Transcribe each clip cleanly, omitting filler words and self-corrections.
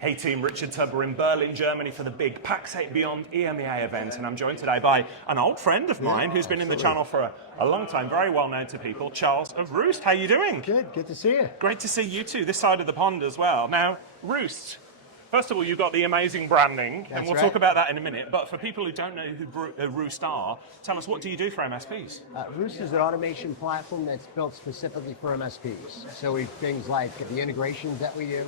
Hey team, Richard Tubb. We're in Berlin, Germany for the big Pax8 Beyond EMEA event, and I'm joined today by an old friend of mine who's been in the channel for a long time, very well known to people, Charles of Rewst. How you doing? Good to see you. Great to see you too, this side of the pond as well. Now, Rewst, first of all, you've got the amazing branding, and we'll talk about that in a minute, but for people who don't know who Rewst are, tell us, what do you do for MSPs? Rewst is an automation platform that's built specifically for MSPs. So we things like the integrations that we do,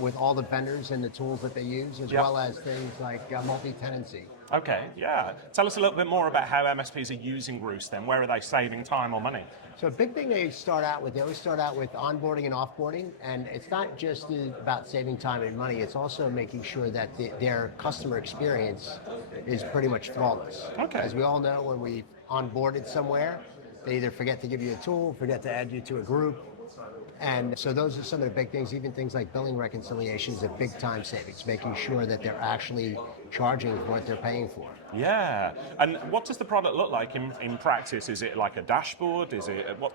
with all the vendors and the tools that they use, as well as things like multi-tenancy. Okay, yeah. Tell us a little bit more about how MSPs are using Rewst then. Where are they saving time or money? So a big thing they always start out with onboarding and offboarding, and it's not just about saving time and money, it's also making sure that their customer experience is pretty much flawless. Okay. As we all know, when we onboarded somewhere, they either forget to give you a tool, forget to add you to a group, and so those are some of the big things. Even things like billing reconciliations are big time savings, making sure that they're actually charging for what they're paying for. Yeah. And what does the product look like in practice? Is it like a dashboard? Is it what?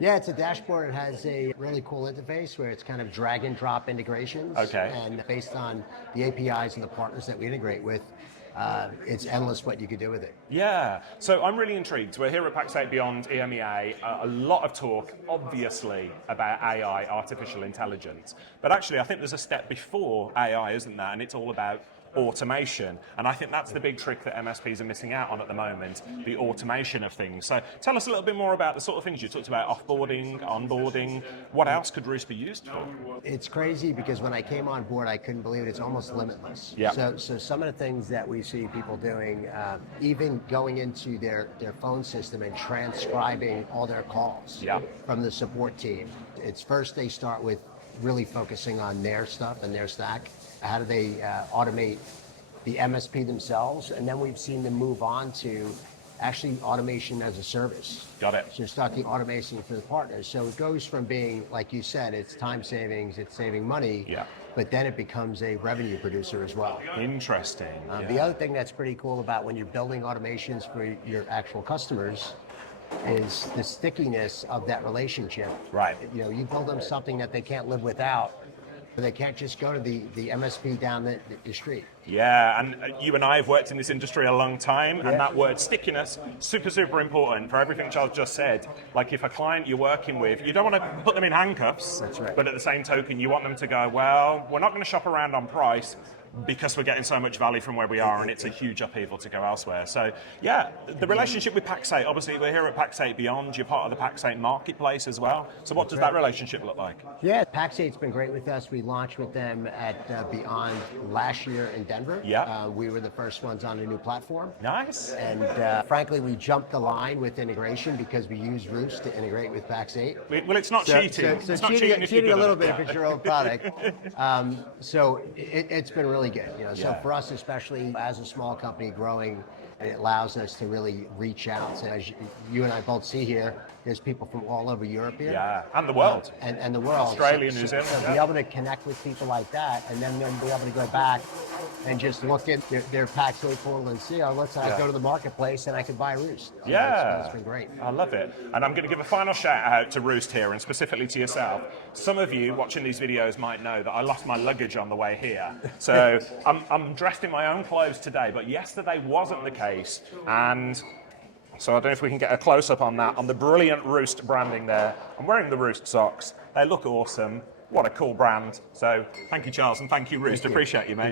Yeah, it's a dashboard. It has a really cool interface where it's kind of drag and drop integrations. Okay. And based on the APIs and the partners that we integrate with, it's endless what you could do with it. Yeah, so I'm really intrigued. We're here at Pax8 Beyond EMEA, a lot of talk, obviously, about AI, artificial intelligence. But actually, I think there's a step before AI, isn't there? And it's all about automation. And I think that's the big trick that MSPs are missing out on at the moment, the automation of things. So tell us a little bit more about the sort of things you talked about, offboarding, onboarding. What else could Rewst be used for? It's crazy because when I came on board, I couldn't believe it. It's almost limitless. Yeah. So some of the things that we see people doing, even going into their phone system and transcribing all their calls from the support team. It's first they start with really focusing on their stuff and their stack. How do they automate the MSP themselves? And then we've seen them move on to actually automation as a service. Got it. So starting automation for the partners. So it goes from being, like you said, it's time savings, it's saving money, but then it becomes a revenue producer as well. Interesting. The other thing that's pretty cool about when you're building automations for your actual customers is the stickiness of that relationship. Right. You know, you build them something that they can't live without. They can't just go to the MSP down the street. Yeah, and you and I have worked in this industry a long time, and that word stickiness, super important for everything Charles just said. Like if a client you're working with, you don't want to put them in handcuffs, but at the same token, you want them to go, well, we're not going to shop around on price because we're getting so much value from where we are, and it's a huge upheaval to go elsewhere. So yeah, the relationship with Pax8, obviously we're here at Pax8 Beyond, you're part of the Pax8 marketplace as well. So what does that relationship look like? Yeah, Pax8's been great with us. We launched with them at Beyond last year in Denver. Yeah. We were the first ones on a new platform. Nice. And frankly, we jumped the line with integration because we use Rewst to integrate with Pax8. Well, it's not cheating. So it's not cheating a little bit if it's your own product. So it's been really good. You know, so for us, especially as a small company growing, it allows us to really reach out. So as you and I both see here, there's people from all over Europe here. Yeah, and the world. And the world. Australia, New Zealand. So be able to connect with people like that, and then be able to go back and just look at their Pax8 portal and see, oh, let's go to the marketplace and I can buy Rewst. It's been great. I love it. And I'm going to give a final shout out to Rewst here, and specifically to yourself. Some of you watching these videos might know that I lost my luggage on the way here. So I'm dressed in my own clothes today, but yesterday wasn't the case. And so I don't know if we can get a close-up on that, on the brilliant Rewst branding there. I'm wearing the Rewst socks. They look awesome. What a cool brand. So thank you, Charles, and thank you, Rewst. Appreciate you, mate.